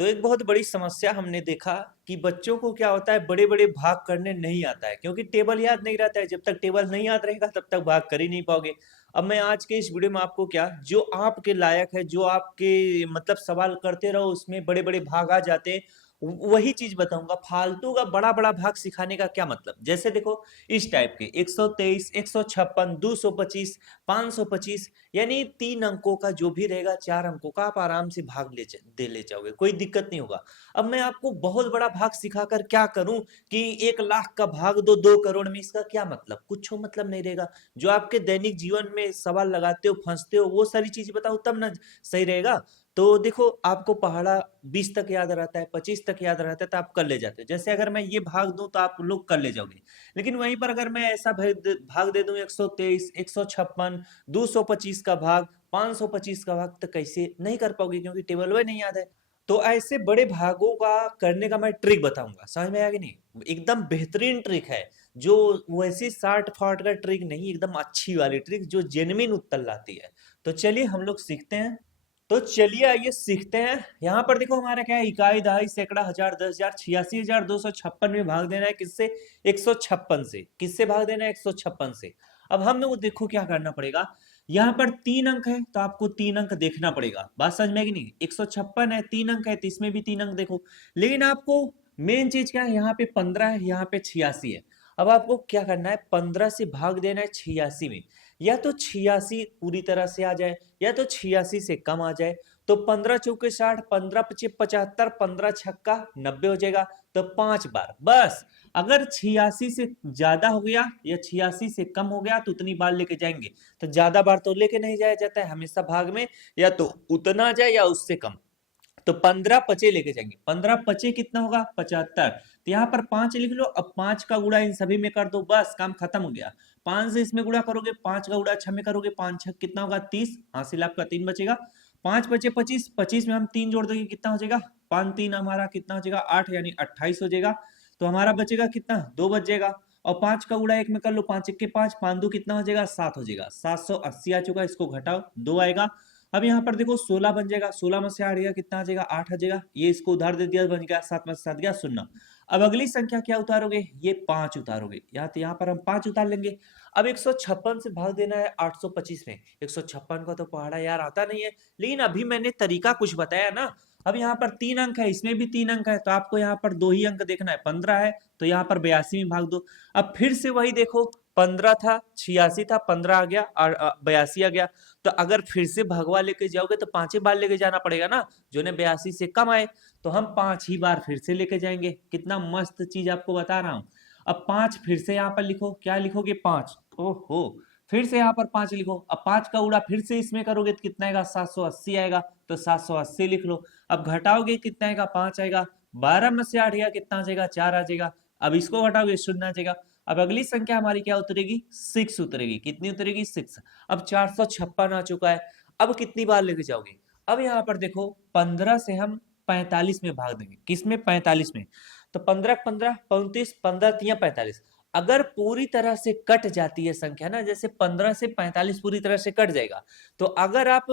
तो एक बहुत बड़ी समस्या हमने देखा कि बच्चों को क्या होता है, बड़े बड़े भाग करने नहीं आता है क्योंकि टेबल याद नहीं रहता है। जब तक टेबल नहीं याद रहेगा तब तक भाग कर ही नहीं पाओगे। अब मैं आज के इस वीडियो में आपको क्या जो आपके लायक है, जो आपके मतलब सवाल करते रहो उसमें बड़े बड़े भाग आ जाते हैं, वही चीज बताऊंगा। फालतू का बड़ा बड़ा भाग सिखाने का क्या मतलब। जैसे देखो इस टाइप के 123, 156, 225, 525, यानी 3 अंकों का जो भी रहेगा, 4 अंकों का आप आराम से भाग दे ले जाओगे, कोई दिक्कत नहीं होगा। अब मैं आपको बहुत बड़ा भाग सिखाकर क्या करूं कि 1 लाख का भाग दो 2 करोड़ में, इसका क्या मतलब? कुछ मतलब नहीं रहेगा। जो आपके दैनिक जीवन में सवाल लगाते हो, फंसते हो, वो सारी चीजें बताओ तब ना सही रहेगा। तो देखो आपको पहाड़ा 20 तक याद रहता है, 25 तक याद रहता है, तो आप कर ले जाते हो। जैसे अगर मैं ये भाग दूं तो आप लोग कर ले जाओगे। लेकिन वहीं पर अगर मैं ऐसा भाग दे दूं 123, 156, 225 का भाग, 525 का भाग, तो कैसे नहीं कर पाओगे क्योंकि टेबल वे नहीं याद है। तो ऐसे बड़े भागों का करने का मैं ट्रिक बताऊंगा, समझ में आया कि नहीं? एकदम बेहतरीन ट्रिक है, जो वैसी साठ फाट का ट्रिक नहीं, एकदम अच्छी वाली ट्रिक जो जेन्युइन उत्तर लाती है। तो चलिए हम लोग सीखते हैं। तो चलिए आइए सीखते हैं। यहाँ पर देखो हमारा क्या है, इकाई, दहाई, सैकड़ा, हजार, 10,000, 86,256 में भाग देना है किससे? 156 से। किससे भाग देना है? 156 से। अब हम लोग देखो क्या करना पड़ेगा। यहाँ पर 3 अंक है तो आपको 3 अंक देखना पड़ेगा। बात समझ में कि नहीं? 156 है, 3 अंक है तो इसमें भी 3 अंक देखो। लेकिन आपको मेन चीज क्या है, यहाँ पे 15 है, यहाँ पे 86 है। अब आपको क्या करना है, 15 से भाग देना है 86 में। या तो 86 पूरी तरह से आ जाए, या तो 86 से कम आ जाए। तो 15 चौके 60, 15 पचे 75, 15 छक्का 90 हो जाएगा। तो 5 बार बस। अगर 86 से ज्यादा हो गया या 86 से कम हो गया तो उतनी बार लेके जाएंगे। तो ज्यादा बार तो लेके नहीं जाया जाता है हमेशा भाग में, या तो उतना जाए या उससे कम। तो 15 पचे लेके जाएंगे। 15 पचे कितना होगा? 75। तो यहाँ पर 5 लिख लो। अब 5 का गुणा इन सभी में कर दो, बस काम खत्म हो गया। 5 से इसमें गुणा करोगे, 5 का गुणा 6 में करोगे, 5 6 कितना होगा? 30। हासिल आपका 3 बचेगा। 5 बचे 25, 25 में हम 3 जोड़ देंगे, कितना हो जाएगा? 5 3 हमारा कितना हो जाएगा? 8, यानी 28 हो जाएगा। तो हमारा बचेगा कितना? 2 बच जाएगा। और 5 का गुणा 1 में कर लो, 5 1 के 5, 5 2 कितना हो जाएगा? 7 हो जाएगा। 780 आ चुका, इसको घटाओ 2 आएगा। अब यहाँ पर देखो 16 बन जाएगा। 16 में से 8 गया, कितना आ जाएगा? 8 आ जाएगा। ये इसको उधार दे दिया, बन गया 7 में से 7 गया 0। अब अगली संख्या क्या उतारोगे? ये 5 उतारोगे। यहाँ पर हम 5 उतार लेंगे। अब 156 से भाग देना है 825 में। 156 का तो पहाड़ा यार आता नहीं है, लेकिन अभी मैंने तरीका कुछ बताया ना। अब यहाँ पर 3 अंक है, इसमें भी 3 अंक है, तो आपको यहाँ पर 2 ही अंक देखना है। 15 है तो यहाँ पर 82 में भाग दो। अब फिर से वही देखो, 15 था, 86 था, 15 आ गया और 82 आ गया। तो अगर फिर से भगवा लेके जाओगे तो 5 ही बार लेके जाना पड़ेगा ना, जो ने 82 से कम आए। तो हम 5 ही बार फिर से लेके जाएंगे। कितना मस्त चीज आपको बता रहा हूं। अब 5 फिर से यहाँ पर लिखो, क्या लिखोगे? 5। ओहो, फिर से यहाँ पर 5 लिखो। अब 5 का उड़ा फिर से इसमें करोगे तो कितना आएगा? 780 आएगा। तो 780 लिख लो। अब घटाओगे कितना आएगा? 5 आएगा। 12 में से 8 गया, कितना आ जाएगा? 4 आ जाएगा। अब इसको घटाओगे, 0 आ जाएगा। अब अगली संख्या हमारी क्या उतरेगी? 6 उतरेगी। कितनी उतरेगी? 6। अब 456 आ चुका है। अब कितनी बार लेके जाओगे? अब यहाँ पर देखो 15 से हम 45 में भाग देंगे। किसमें? 45 में। तो 15 15 35, 15 तिया 45। अगर पूरी तरह से कट जाती है संख्या ना, जैसे 15 से 45 पूरी तरह से कट जाएगा, तो अगर आप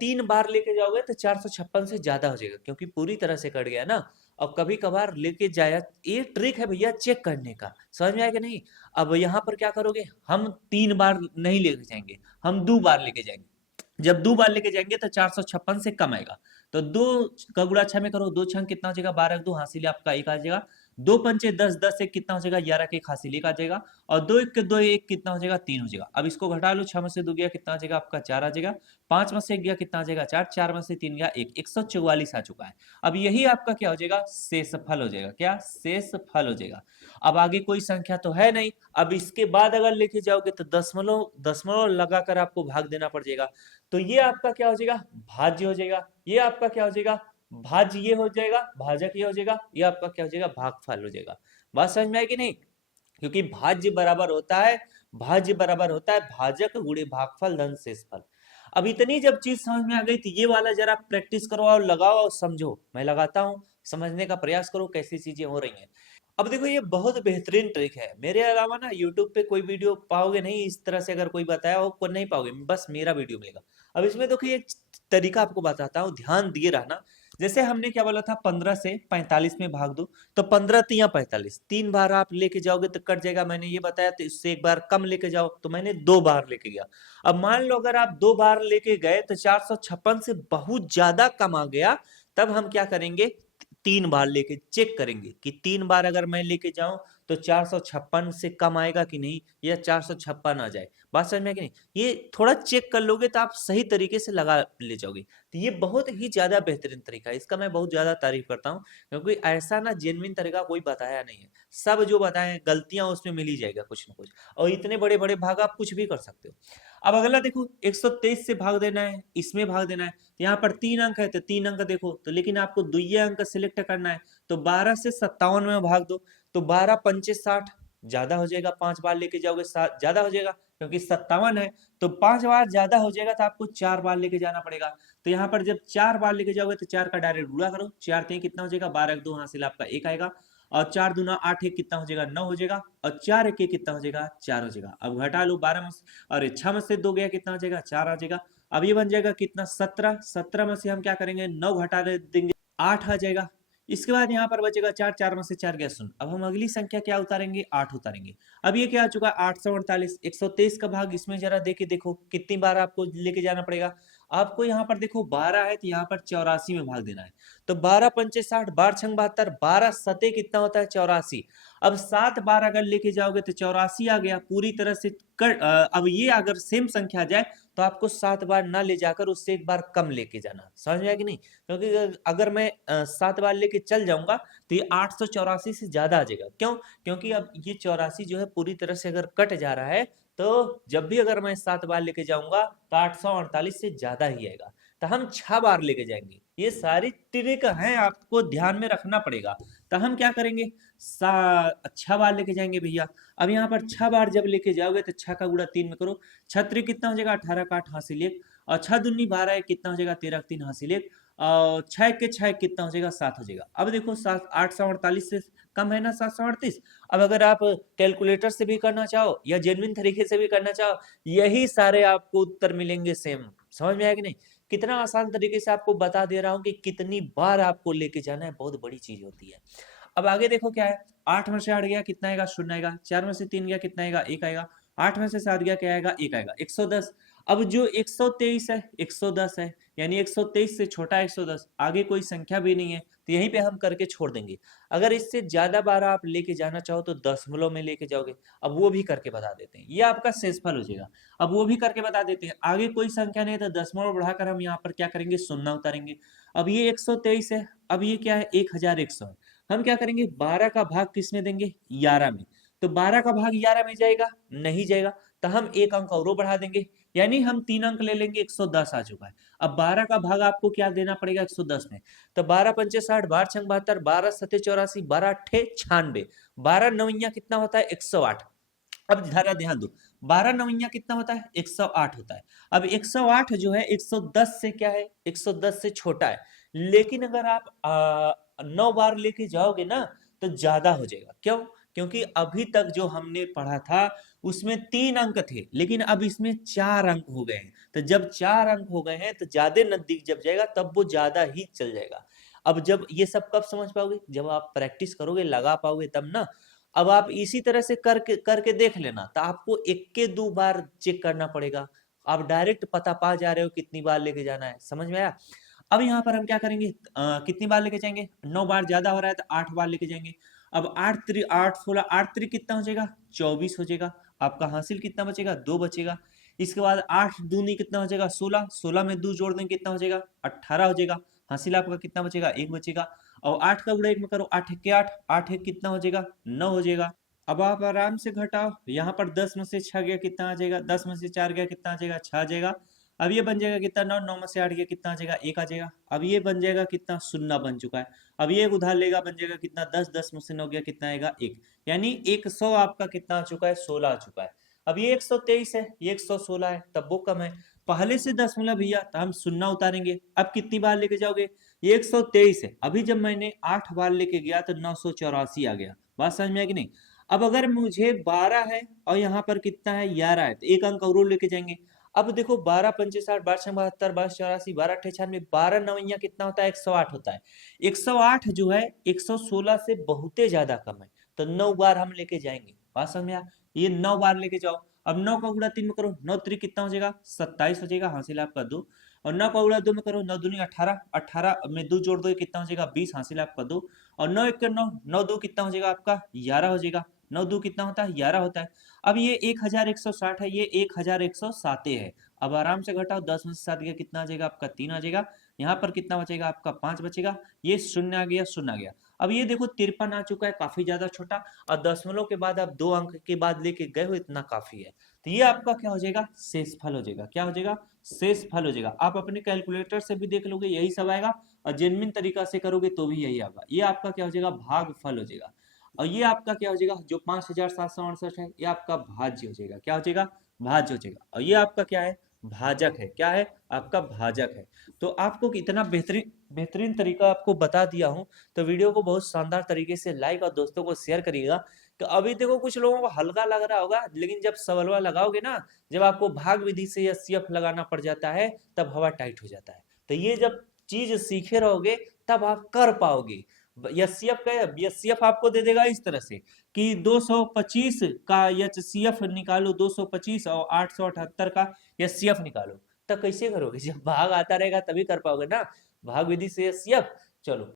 3 बार लेके जाओगे तो 456 से ज्यादा हो जाएगा, क्योंकि पूरी तरह से कट गया ना। और कभी कभार लेके जाया, ये ट्रिक है भैया चेक करने का। समझ में आया कि नहीं? अब यहाँ पर क्या करोगे, हम 3 बार नहीं लेके जाएंगे, हम 2 बार लेके जाएंगे। जब 2 बार लेके जाएंगे तो 456 से कम आएगा। तो 2 का गुणा 6 में करो, 2 छंग कितना हो जाएगा? 12 2 हासिल आपका 1 आ जाएगा। 2 पंचे 10, 10 एक कितना हो जाएगा? 11 के 1 हासिल 1 आ जाएगा। और 2 1 के 2 1 कितना हो जाएगा? 3 हो जाएगा। अब इसको घटा लो, 6 में से 2 गया, कितना आ जाएगा आपका? 4 आ जाएगा। 5 में से 1 गया, कितना आ जाएगा? 4, 4 में से 3 गया 1, 144 आ चुका है। अब यही आपका क्या हो जाएगा? शेषफल हो जाएगा। क्या? शेषफल हो जाएगा। अब आगे कोई संख्या तो है नहीं। अब इसके बाद अगर लेके जाओगे तो दशमलव दशमलव लगाकर आपको भाग देना पड़ जाएगा। तो ये आपका क्या हो जाएगा? भाज्य हो जाएगा। ये आपका क्या हो जाएगा? भाज्य ये हो जाएगा, भाजक ये हो जाएगा, ये आपका क्या हो जाएगा? भागफल हो जाएगा। बात समझ में आई कि नहीं? क्योंकि भाज्य बराबर होता है भाजक गुणे भागफल धन शेषफल। अब इतनी जब चीज समझ में आ गई तो ये वाला जरा प्रैक्टिस करो और लगाओ और समझो। मैं लगाता हूँ, समझने का प्रयास करो कैसी चीजें हो रही हैं। अब देखो ये बहुत बेहतरीन ट्रिक है, मेरे अलावा ना यूट्यूब पे कोई वीडियो पाओगे नहीं इस तरह से, अगर कोई बताया हो को नहीं पाओगे, बस मेरा वीडियो मिलेगा। अब इसमें देखो ये एक तरीका आपको बताता हूँ, ध्यान दिए रहना। जैसे हमने क्या बोला था 15 से 45 में भाग दो, तो 15 तिया 45, 3 बार आप लेके जाओगे तो कट जाएगा, मैंने ये बताया। तो इससे एक बार कम लेके जाओ, तो मैंने 2 बार लेके गया। अब मान लो अगर आप 2 बार लेके गए तो 456 से बहुत ज्यादा कम आ गया, तब हम क्या करेंगे, 3 बार लेके चेक करेंगे कि 3 बार अगर मैं लेके जाऊं तो 456 से कम आएगा कि नहीं, या 456 आ जाए। बात समझ में है कि नहीं? ये थोड़ा चेक कर लोगे तो आप सही तरीके से लगा ले जाओगे। तो ये बहुत ही ज्यादा बेहतरीन तरीका है, इसका मैं बहुत ज्यादा तारीफ करता हूँ, क्योंकि ऐसा ना जेन्युइन तरीका कोई बताया नहीं है। सब जो बताए हैं गलतियां उसमें मिल ही जाएगा कुछ ना कुछ, और इतने बड़े बड़े भाग आप कुछ भी कर सकते हो। अब अगला देखो, 123 से भाग देना है, इसमें भाग देना है। यहाँ पर 3 अंक है तो 3 अंक देखो, तो लेकिन आपको दुइये अंक सिलेक्ट करना है, तो 12 से 57 में भाग दो, तो 12 पंचे 60, ज्यादा हो जाएगा। 5 बार लेके जाओगे ज्यादा हो जाएगा, क्योंकि 57 है, तो 5 बार ज्यादा हो जाएगा, तो आपको 4 बार लेके जाना पड़ेगा। तो यहाँ पर जब 4 बार लेके जाओगे तो 4 का डायरेक्ट गुणा करो, 4 3 कितना हो जाएगा, 12 2 हासिल आपका 1 आएगा, और 4 दूना 8 1 कितना हो जाएगा, 9 हो जाएगा, और 4 1 कितना हो जाएगा, 4 हो जाएगा। अब घटा लो, 12 में और 6 में से 2 गया, कितना हो जाएगा, 4 आ जाएगा। अब ये बन जाएगा कितना, 17, 17 में से हम क्या करेंगे, 9 घटा देंगे, 8 आ जाएगा। इसके बाद यहाँ पर बचेगा 4, 4 में से 4 गया 0। अब हम अगली संख्या क्या उतारेंगे, 8 उतारेंगे। अब ये क्या आ चुका, 848। 123 का भाग इसमें जरा देके देखो कितनी बार आपको लेके जाना पड़ेगा। आपको यहाँ पर देखो 12 है, तो यहाँ पर 84 में भाग देना है। तो 12 पंचे 60, 12 छंग 72, 12 सते कितना होता है, 84। अब 7 बार अगर लेके जाओगे तो 84 आ गया पूरी तरह से। अब ये अगर सेम संख्या आ जाए तो आपको 7 बार ना ले जाकर उससे एक बार कम लेके जाना, समझ में आया कि नहीं? क्योंकि अगर मैं 7 बार लेके चल जाऊंगा तो ये 884 से ज्यादा आ जाएगा। क्यों? क्योंकि अब ये 84 जो है पूरी तरह से अगर कट जा रहा है, तो जब भी अगर मैं 7 बार लेके जाऊंगा तो 848 से ज्यादा ही आएगा। तो हम 6 बार लेके जाएंगे। ये सारी ट्रिक है, आपको ध्यान में रखना पड़ेगा। तो हम क्या करेंगे, 6 बार लेके जाएंगे भैया। अब यहाँ पर 6 बार जब लेके जाओगे तो 6 का गुणा 3 में करो, 6 कितना हो जाएगा, 18 का 8 हासिल 1, और 6 दूनी 12 है, कितना हो जाएगा, 13 3 हासिल 1, और 6 के 6 कितना हो जाएगा, 7 हो जाएगा। अब देखो 7 848 से कम है ना 738। अब अगर आप कैलकुलेटर से भी करना चाहो या जेन्युइन तरीके से भी करना चाहो, यही सारे आपको उत्तर मिलेंगे सेम। समझ में आया कि नहीं? कितना आसान तरीके से आपको बता दे रहा हूँ कि कितनी बार आपको लेके जाना है, बहुत बड़ी चीज होती है। अब आगे देखो क्या है, 8 में से 8 गया कितना आएगा, 0 आएगा। 4 में से 3 गया कितना आएगा, 1 आएगा। 8 में से 7 गया क्या आएगा, 1 आएगा। 110। अब जो 123 है 110 है, यानी 123 से छोटा 110, आगे कोई संख्या भी नहीं है, तो यहीं पे हम करके छोड़ देंगे। अगर इससे ज्यादा बार आप लेके जाना चाहो तो दशमलव में लेके जाओगे। अब वो भी करके बता देते हैं, ये आपका शेषफल हो जाएगा। अब वो भी करके बता देते हैं, आगे कोई संख्या नहीं है तो दशमलव बढ़ाकर हम यहाँ पर क्या करेंगे, शून्य उतारेंगे। अब ये 123 है, अब ये क्या है, 1100 है। हम क्या करेंगे, 12 का भाग किसमें देंगे, 11 में। तो 12 का भाग 11 में जाएगा, नहीं जाएगा, तो हम एक अंक और बढ़ा देंगे, यानी हम 3 अंक ले लेंगे, 110 आ चुका है। अब 12 का भाग आपको क्या देना पड़ेगा 110 में, तो 12 पंचे 60, 12 छंग 72, 12 सते 84, 12 अट्ठे 96, 12 नवैया कितना होता है, 108। अब जरा ध्यान दो, 12 नवैया कितना होता है, 108 होता है। अब 108 जो है 110 से क्या है, 110 से छोटा है। लेकिन अगर आप 9 बार लेके जाओगे ना तो ज्यादा हो जाएगा। क्यों? क्योंकि अभी तक जो हमने पढ़ा था उसमें 3 अंक थे, लेकिन अब इसमें 4 अंक हो गए हैं। तो जब 4 अंक हो गए हैं तो ज्यादा नजदीक जब जाएगा तब वो ज्यादा ही चल जाएगा। अब जब ये सब कब समझ पाओगे, जब आप प्रैक्टिस करोगे, लगा पाओगे तब ना। अब आप इसी तरह से करके करके देख लेना, तो आपको 1 के 2 बार चेक करना पड़ेगा। आप डायरेक्ट पता पा जा रहे हो कितनी बार लेके जाना है, समझ में आया? अब यहाँ पर हम क्या करेंगे, कितनी बार लेके जाएंगे, 9 बार ज्यादा हो रहा है तो 8 बार लेके जाएंगे। अब 8 3 8 16, 8 3 कितना हो जाएगा, 24 हो जाएगा। आपका हासिल कितना बचेगा, 2 बचेगा। इसके बाद 8 दूनी कितना हो जाएगा, 16, 16 में 2 जोड़ देंगे कितना हो जाएगा, 18 हो जाएगा। हासिल आपका कितना बचेगा, 1 बचेगा। और 8 का गुणा 1 में करो, 8 के 8, 8 1 कितना हो जाएगा, 9 हो जाएगा। अब आप आराम से घटाओ, यहाँ पर 10 में से 6 गया कितना आ जाएगा, 10 में से 4 गया कितना आ जाएगा, 6 आ जाएगा। अब ये बन जाएगा कितना, 9, 9 में से 8 गया कितना आ जाएगा, 1 आ जाएगा। अब ये बन जाएगा कितना, शून्य बन चुका है। अब ये उधार लेगा, बन जाएगा कितना, 10, 10 में से 9 गया कितना आएगा, 1। यानी 100 आपका कितना आ चुका है, 16 आ चुका है। अब ये 123 है, ये 116 है, तब वो कम है। पहले से दशमलव भैया, तो हम शून्य उतारेंगे। अब कितनी बार लेके जाओगे, ये 123 है, अभी जब मैंने 8 बार लेके गया तो 984 आ गया। बात समझ में आया कि नहीं? अब अगर मुझे 12 है और यहाँ पर कितना है, 11 है, तो एक अंक और लेके जाएंगे। अब देखो 12 पंचे 60, 12 छः 72, 12 84, 12 अट्ठे 96, 12 नवैया कितना होता है? 108 होता है। 108 जो है 116 से बहुते ज्यादा कम है, तो 9 बार हम लेके जाएंगे। बात समझ में आया? ये 9 बार लेके जाओ। अब 9 का गुणा 3 में करो, 9 3 कितना हो जाएगा? 27 हो जाएगा, हासिल आपका 2। और 9 का गुणा 2 में करो, 9 दूनी 18, 18 में 2 जोड़ दो, ये कितना हो जाएगा? 20, हासिल आपका 2। और 9 1 9, 9 2 कितना हो जाएगा आपका? 11 हो जाएगा। 9 2 कितना होता है? 11 होता है। अब ये 1160 है, ये 1107 है। अब आराम से घटाओ, 10 में से 7 गया, कितना आ जाएगा आपका? 3 आ जाएगा। यहाँ पर कितना बचेगा आपका? 5 बचेगा। ये शून्य आ गया, शून्य आ गया। अब ये देखो 53 आ चुका है, काफी ज्यादा छोटा, और दशमलव के बाद आप 2 अंक के बाद लेके गए हो, इतना काफी है। तो ये आपका क्या हो जाएगा? शेषफल हो जाएगा। क्या हो जाएगा? शेषफल हो जाएगा। आप अपने कैलकुलेटर से भी देख लोगे, यही सब आएगा, और जेन्युइन तरीका से करोगे तो भी यही आएगा। ये आपका क्या हो जाएगा? भागफल हो जाएगा। और ये आपका क्या हो जाएगा? जो 5768 है, ये आपका भाज्य हो जाएगा। क्या हो जाएगा? भाज्य हो जाएगा। और ये आपका क्या है? भाजक है। क्या है? आपका भाजक है। तो आपको इतना बेहतरीन बेहतरीन तरीका आपको बता दिया हूं, तो वीडियो को बहुत शानदार तरीके से लाइक और दोस्तों को शेयर करिएगा। तो अभी देखो कुछ लोगों को हल्का लग रहा होगा, लेकिन जब सवलवा लगाओगे ना, जब आपको भाग विधि से एचसीएफ लगाना पड़ जाता है, तब हवा टाइट हो जाता है। तो ये जब चीज सीखे रहोगे, तब आप कर पाओगे। एचसीएफ का एचसीएफ आपको दे देगा इस तरह से कि 225 का एचसीएफ निकालो, 225 और 878 का एचसीएफ निकालो। तो कैसे करोगे? जब भाग आता रहेगा तभी कर पाओगे ना, भाग विधि से एचसीएफ। चलो।